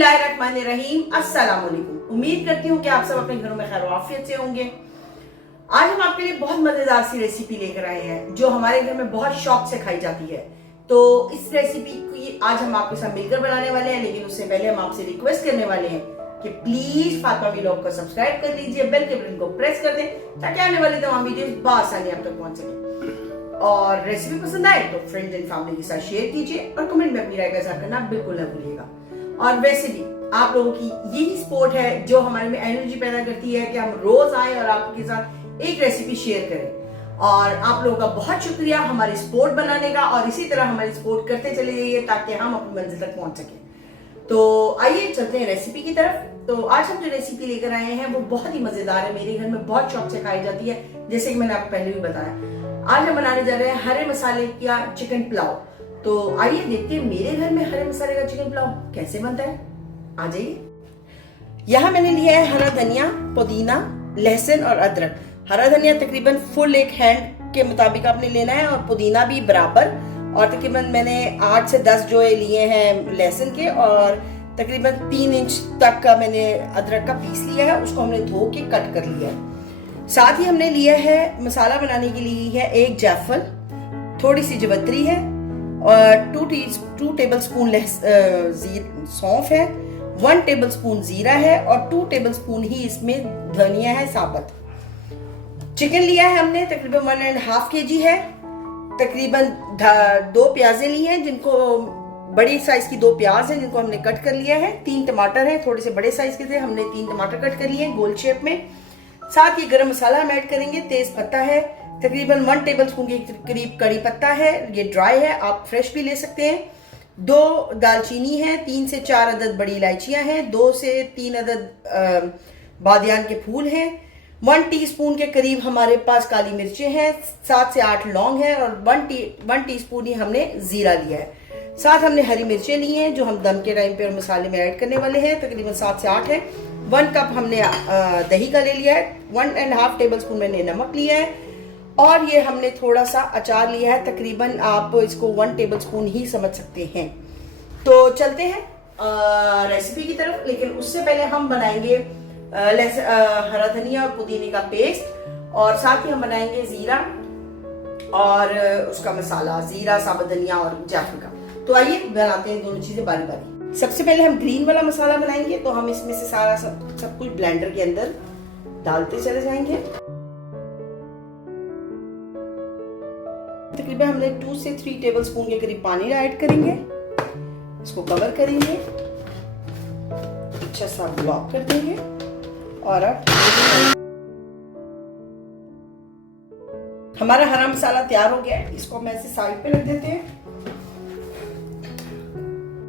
बिस्मिल्लाहिर्रहमानिर्रहीम। अस्सलाम वालेकुम। उम्मीद करती हूँ कि आप सब अपने घरों में खैर आफियत से होंगे। आज हम आपके लिए बहुत मजेदार सी रेसिपी लेकर आए हैं जो हमारे घर में बहुत शौक से खाई जाती है। तो इस रेसिपी की आज हम आपके साथ मिलकर बनाने वाले हैं, लेकिन उससे पहले हम आपसे रिक्वेस्ट करने वाले हैं कि प्लीज फातिमा व्लॉग को सब्सक्राइब कर लीजिए, बेल के बटन को प्रेस कर दें ताकि आने वाली तमाम वीडियोस बआसानी आप तक पहुंच सके। और रेसिपी पसंद आए तो फ्रेंड्स एंड फैमिली के साथ शेयर कीजिए और कमेंट में अपनी राय का इज़हार करना बिल्कुल न भूलिएगा। और वैसे भी आप लोगों की यही सपोर्ट है जो हमारे में एनर्जी पैदा करती है कि हम रोज आए और आपके साथ एक रेसिपी शेयर करें। और आप लोगों का बहुत शुक्रिया हमारी सपोर्ट बनाने का, और इसी तरह हमारी सपोर्ट करते चले जाइए ताकि हम अपनी मंजिल तक पहुंच सकें। तो आइए चलते हैं रेसिपी की तरफ। तो आज हम जो रेसिपी लेकर आए हैं वो बहुत ही मजेदार है, मेरे घर में बहुत शौक से खाई जाती है, जैसे कि मैंने आपको पहले भी बताया। आज हम बनाने जा रहे हैं हरे मसाले का चिकन पुलाव। तो आइए देखते हैं मेरे घर में हरे मसाले का चिकन पुलाव कैसे बनता है। आ जाइए। यहाँ मैंने लिया है हरा धनिया, पुदीना, लहसुन और अदरक। हरा धनिया तकरीबन फुल एक हैंड के मुताबिक आपने लेना है, और पुदीना भी बराबर। और तकरीबन मैंने 8 से 10 जो लिए हैं लहसुन के, और तकरीबन 3 इंच तक का मैंने अदरक का पीस लिया है, उसको हमने धो के कट कर लिया है। साथ ही हमने लिया है मसाला बनाने के लिए है 1 जायफल, थोड़ी सी जवित्री है, और 2 टेबलस्पून सौंफ है, 1 टेबलस्पून जीरा है, और 2 टेबलस्पून ही इसमें धनिया है साबुत। चिकन लिया है हमने तकरीबन 1.5 kg है। तकरीबन 2 प्याजें ली हैं, जिनको बड़ी साइज की 2 प्याज हैं जिनको हमने कट कर लिया है। 3 टमाटर हैं, थोड़े से बड़े साइज के थे, हमने 3 टमाटर कट कर लिए हैं गोल शेप में। साथ ही गरम मसाला हम ऐड करेंगे, तेज पत्ता है, तकरीबन 1 टेबलस्पून के करीब कड़ी पत्ता है, ये ड्राई है, आप फ्रेश भी ले सकते हैं। 2 दालचीनी है, 3 से 4 अदद बड़ी इलायचियां हैं, 2 से 3 अदद बादियान के फूल हैं, 1 टीस्पून के करीब हमारे पास काली मिर्चें हैं, 7 से 8 लौंग है, और 1 टीस्पून ही हमने जीरा लिया है। साथ हमने हरी मिर्चें ली हैं जो हम दम के टाइम पे और मसाले में ऐड करने वाले हैं, तकरीबन 7 से 8 है। 1 कप हमने दही का ले लिया है, 1.5 टेबलस्पून मैंने नमक लिया है, और ये हमने थोड़ा सा अचार लिया है, तकरीबन आप इसको 1 टेबलस्पून ही समझ सकते हैं। तो चलते हैं रेसिपी की तरफ, लेकिन उससे पहले हम बनाएंगे हरा धनिया और पुदीने का पेस्ट, और साथ ही हम बनाएंगे जीरा और उसका मसाला, जीरा, साबुत धनिया और जायफल का। तो आइए बनाते हैं दोनों चीजें बारी बारी। सबसे पहले हम ग्रीन वाला मसाला बनाएंगे, तो हम इसमें से सारा सब कुछ ब्लेंडर के अंदर डालते चले जाएंगे। तकरीबन हमने 2 से 3 टेबलस्पून के करीब पानी ऐड करेंगे, इसको कवर करेंगे, अच्छा सा ब्लॉक कर देंगे, और अब हमारा हरा मसाला तैयार हो गया है, इसको हम ऐसे साइड पे रख देते हैं।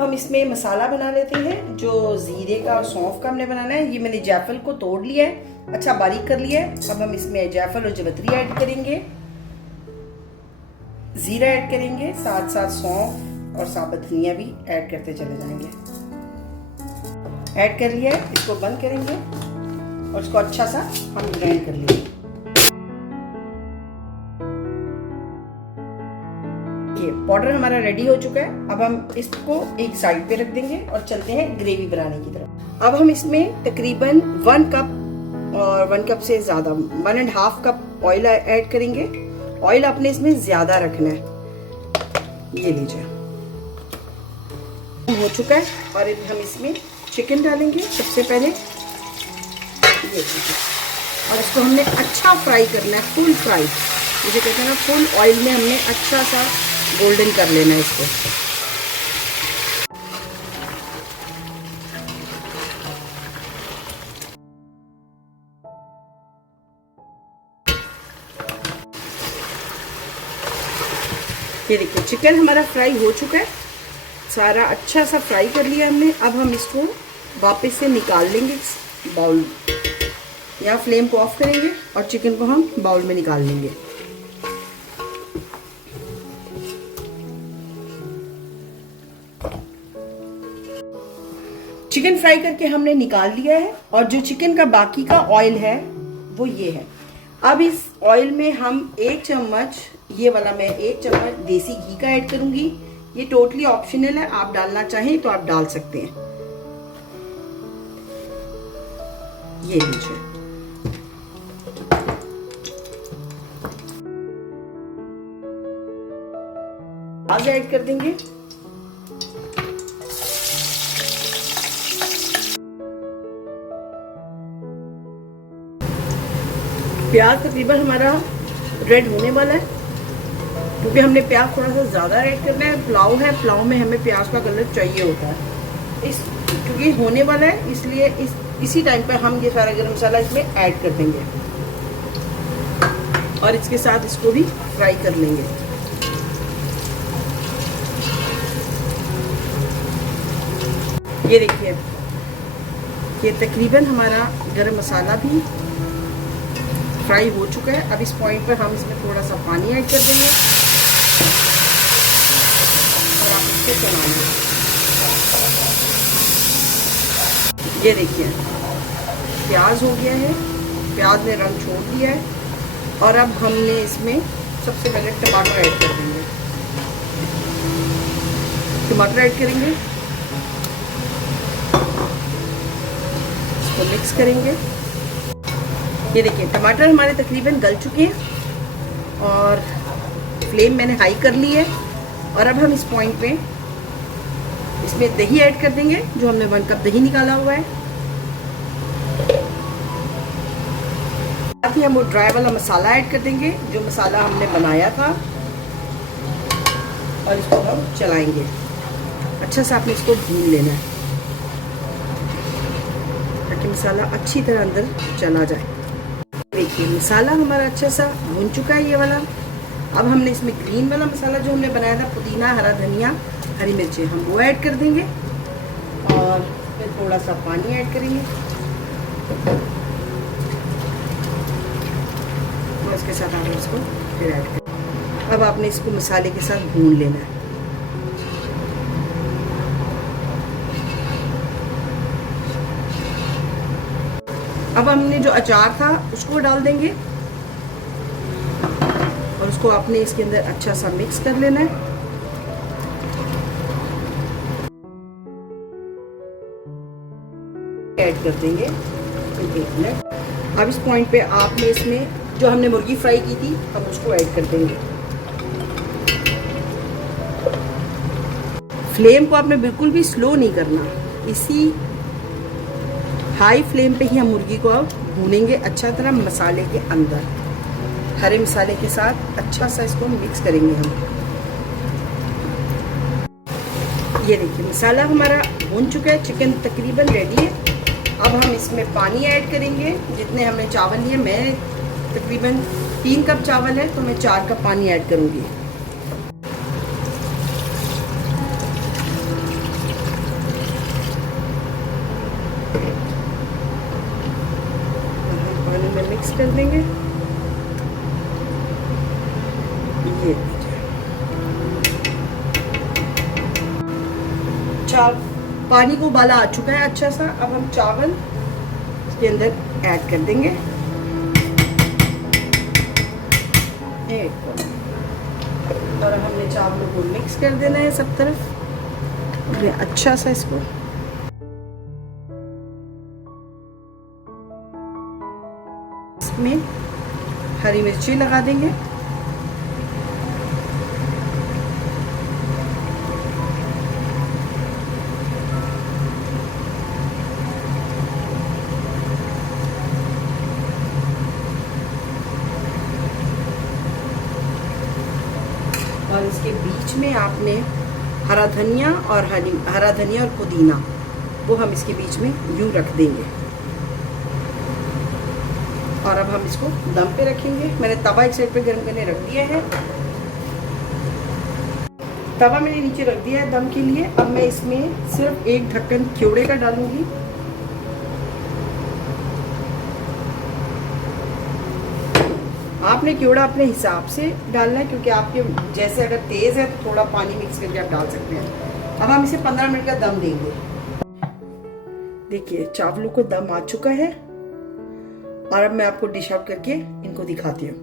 हम इसमें मसाला बना लेते हैं जो जीरे का और सौंफ का हमने बनाना है। ये मैंने जायफल को तोड़ लिया है, अच्छा बारीक कर लिया है। अब हम इसमें जायफल और जवित्री ऐड करेंगे, जीरा ऐड करेंगे, साथ साथ सौंफ और साबुत धनिया भी ऐड करते चले जाएंगे। ऐड कर लिया है, इसको बंद करेंगे और इसको अच्छा सा हम ग्राइंड कर लेंगे। ये पाउडर हमारा रेडी हो चुका है। अब हम इसको एक साइड पे रख देंगे और चलते हैं ग्रेवी बनाने की तरफ। अब हम इसमें तकरीबन 1 कप और 1 कप से ज्यादा 1.5 कप ऑयल ऐड करेंगे। ऑयल आपने इसमें ज्यादा रखना है। ये लीजिए, हो चुका है, और अब हम इसमें चिकन डालेंगे सबसे पहले, ये लीजिए, और इसको हमने अच्छा फ्राई करना है, फुल फ्राई, जिसे कहते हैं ना फुल ऑयल में हमने अच्छा सा गोल्डन कर लेना है इसको। ये देखिए चिकन हमारा फ्राई हो चुका है, सारा अच्छा सा फ्राई कर लिया हमने। अब हम इसको वापस से निकाल लेंगे बाउल, या फ्लेम को ऑफ करेंगे और चिकन को हम बाउल में निकाल लेंगे। चिकन फ्राई करके हमने निकाल लिया है, और जो चिकन का बाकी का ऑयल है वो ये है। अब इस ऑयल में हम 1 चम्मच, ये वाला मैं 1 चम्मच देसी घी का ऐड करूंगी। ये टोटली ऑप्शनल है, आप डालना चाहें तो आप डाल सकते हैं। ये लीजिए। प्याज ऐड कर देंगे। प्याज तकरीबन हमारा रेड होने वाला है, क्योंकि हमने प्याज थोड़ा सा ज़्यादा ऐड करना है। पुलाव है, पुलाव में हमें प्याज का कलर चाहिए होता है। क्योंकि होने वाला है, इसलिए इसी टाइम पर हम ये सारा गरम मसाला इसमें ऐड कर देंगे और इसके साथ इसको भी फ्राई कर लेंगे। ये देखिए, ये तकरीबन हमारा गरम मसाला भी फ्राई हो चुका है। अब इस पॉइंट पर हम इसमें थोड़ा सा पानी ऐड कर देंगे और आप इसको चलाएंगे। ये देखिए, प्याज हो गया है, प्याज ने रंग छोड़ दिया है और अब हमने इसमें सबसे पहले टमाटर ऐड कर देंगे। टमाटर ऐड करेंगे, इसको मिक्स करेंगे। ये देखिए, टमाटर हमारे तकरीबन गल चुके हैं और फ्लेम मैंने हाई कर ली है। और अब हम इस पॉइंट पे इसमें दही ऐड कर देंगे, जो हमने 1 कप दही निकाला हुआ है। साथ ही हम वो ड्राई वाला मसाला ऐड कर देंगे, जो मसाला हमने बनाया था, और इसको हम चलाएंगे। अच्छा से आपने इसको भून लेना है ताकि मसाला अच्छी तरह अंदर चला जाए। देखिए, मसाला हमारा अच्छा सा भून चुका है ये वाला। अब हमने इसमें ग्रीन वाला मसाला जो हमने बनाया था, पुदीना, हरा धनिया, हरी मिर्ची, हम वो ऐड कर देंगे और फिर थोड़ा सा पानी ऐड करेंगे और इसके साथ आपने इसको फिर ऐड कर। अब आपने इसको मसाले के साथ भून लेना है। अब हमने जो अचार था उसको डाल देंगे और उसको आपने इसके अंदर अच्छा सा मिक्स कर लेना है। ऐड कर देंगे 1 मिनट। अब इस पॉइंट पे आपने इसमें जो हमने मुर्गी फ्राई की थी, हम उसको ऐड कर देंगे। फ्लेम को आपने बिल्कुल भी स्लो नहीं करना, इसी हाई फ्लेम पे ही हम मुर्गी को अब भूनेंगे अच्छा तरह मसाले के अंदर। हरे मसाले के साथ अच्छा सा इसको मिक्स करेंगे हम। ये देखिए, मसाला हमारा भून चुका है, चिकन तकरीबन रेडी है। अब हम इसमें पानी ऐड करेंगे जितने हमने चावल लिए। मैं तकरीबन 3 कप चावल है तो मैं 4 कप पानी ऐड करूँगी। पानी में मिक्स कर देंगे। ये पानी को उबाला आ चुका है अच्छा सा। अब हम चावल इसके अंदर ऐड कर देंगे। और हमने चावलों को मिक्स कर देना है सब तरफ अच्छा सा। इसको इसमें हरी मिर्ची लगा देंगे। और इसके बीच में आपने हरा धनिया और पुदीना, वो हम इसके बीच में यूं रख देंगे। और अब हम इसको दम पे रखेंगे। मैंने तवा एक साइड पे गर्म करने रख दिया है। तवा मैंने नीचे रख दिया है दम के लिए। अब मैं इसमें सिर्फ एक ढक्कन कीड़े का डालूंगी। आपने कीड़ा अपने हिसाब से डालना है, क्योंकि आपके जैसे अगर तेज़ है तो थोड़ा पानी मिक्स करके आप डाल सकते हैं। अब हम इसे 15 मिनट का दम देंगे। देखिए, चावलों को दम आ चुका है और अब मैं आपको डिश आउट करके इनको दिखाती हूँ।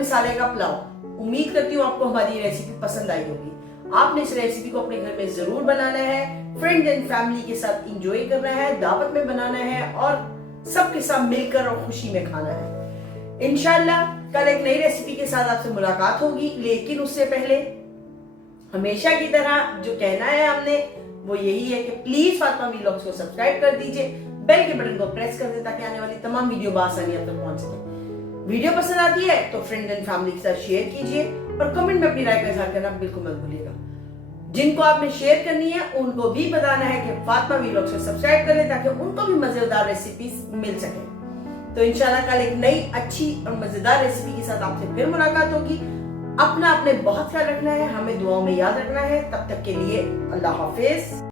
मसाले का पुलाव। उम्मीद करती हूँ आपको हमारी रेसिपी पसंद आई होगी। आपने इस रेसिपी को अपने घर में जरूर बनाना है, फ्रेंड्स एंड फैमिली के साथ एंजॉय करना है, दावत में बनाना है और सबके साथ मिलकर और खुशी में खाना है। इंशाल्लाह कल एक नई रेसिपी के साथ आपसे मुलाकात होगी, लेकिन उससे पहले हमेशा की तरह जो कहना है हमने वो यही है कि प्लीज फातिमा व्लॉग्स को सब्सक्राइब कर दीजिए, बेल के बटन को प्रेस कर दें ताकि आने वाली तमाम वीडियो बआसानी आप तक पहुंच सके। वीडियो पसंद आती है तो फ्रेंड एंड फैमिली के साथ शेयर कीजिए और कमेंट में अपनी राय का इजहार करना बिल्कुल मत भूलिएगा। जिनको आपने शेयर करनी है उनको भी बताना है कि फातिमा व्लॉग्स को सब्सक्राइब कर लें ताकि उनको भी मजेदार रेसिपीज मिल सके। तो इंशाल्लाह कल एक नई अच्छी और मजेदार रेसिपी के साथ आपसे फिर मुलाकात होगी। अपना आपने बहुत ख्याल रखना है, हमें दुआओं में याद रखना है। तब तक के लिए अल्लाह हाफिज।